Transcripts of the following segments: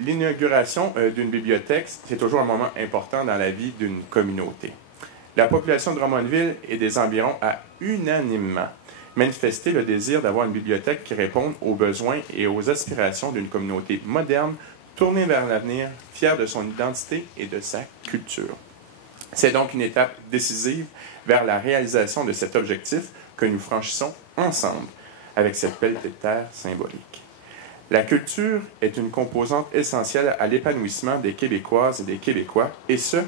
L'inauguration d'une bibliothèque, c'est toujours un moment important dans la vie d'une communauté. La population de Drummondville et des environs a unanimement manifesté le désir d'avoir une bibliothèque qui réponde aux besoins et aux aspirations d'une communauté moderne, tournée vers l'avenir, fière de son identité et de sa culture. C'est donc une étape décisive vers la réalisation de cet objectif que nous franchissons ensemble avec cette belle terre symbolique. La culture est une composante essentielle à l'épanouissement des Québécoises et des Québécois, et ce,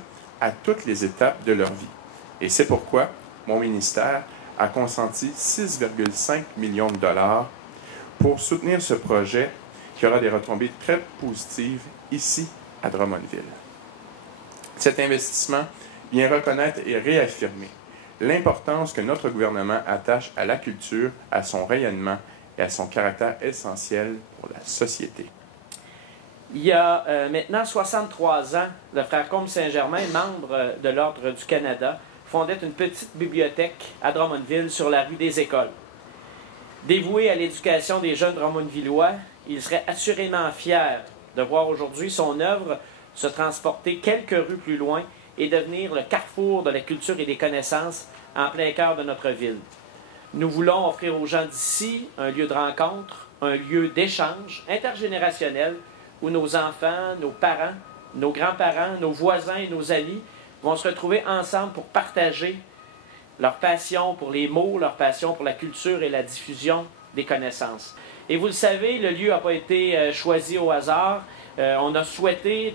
à toutes les étapes de leur vie. Et c'est pourquoi mon ministère a consenti 6,5 millions de dollars pour soutenir ce projet qui aura des retombées très positives ici à Drummondville. Cet investissement vient reconnaître et réaffirmer l'importance que notre gouvernement attache à la culture, à son rayonnement et à son caractère essentiel pour la société. Il y a maintenant 63 ans, le frère Combe Saint-Germain, membre de l'Ordre du Canada, fondait une petite bibliothèque à Drummondville sur la rue des Écoles. Dévoué à l'éducation des jeunes Drummondvillois, il serait assurément fier de voir aujourd'hui son œuvre se transporter quelques rues plus loin et devenir le carrefour de la culture et des connaissances en plein cœur de notre ville. Nous voulons offrir aux gens d'ici un lieu de rencontre, un lieu d'échange intergénérationnel où nos enfants, nos parents, nos grands-parents, nos voisins et nos amis vont se retrouver ensemble pour partager leur passion pour les mots, leur passion pour la culture et la diffusion des connaissances. Et vous le savez, le lieu n'a pas été choisi au hasard. On a souhaité,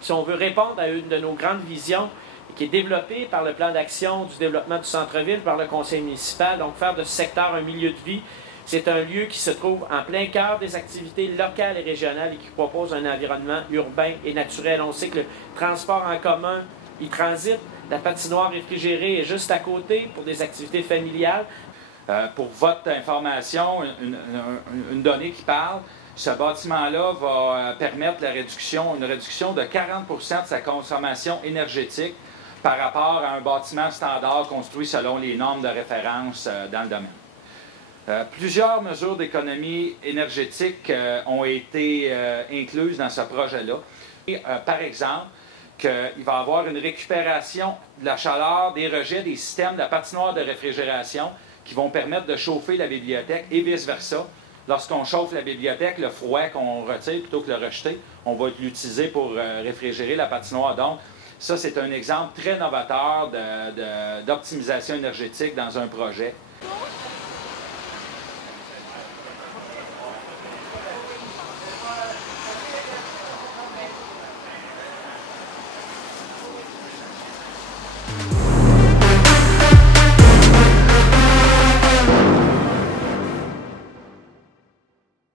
si on veut répondre à une de nos grandes visions, qui est développée par le plan d'action du développement du centre-ville, par le conseil municipal, donc faire de ce secteur un milieu de vie. C'est un lieu qui se trouve en plein cœur des activités locales et régionales et qui propose un environnement urbain et naturel. On sait que le transport en commun, il transite. La patinoire réfrigérée est juste à côté pour des activités familiales. Pour votre information, une donnée qui parle, ce bâtiment-là va permettre une réduction de 40 % de sa consommation énergétique par rapport à un bâtiment standard construit selon les normes de référence dans le domaine. Plusieurs mesures d'économie énergétique ont été incluses dans ce projet-là. Par exemple, qu'il va y avoir une récupération de la chaleur des rejets des systèmes de la patinoire de réfrigération qui vont permettre de chauffer la bibliothèque et vice-versa. Lorsqu'on chauffe la bibliothèque, le froid qu'on retire plutôt que le rejeter, on va l'utiliser pour réfrigérer la patinoire. Donc, ça, c'est un exemple très novateur d'optimisation énergétique dans un projet.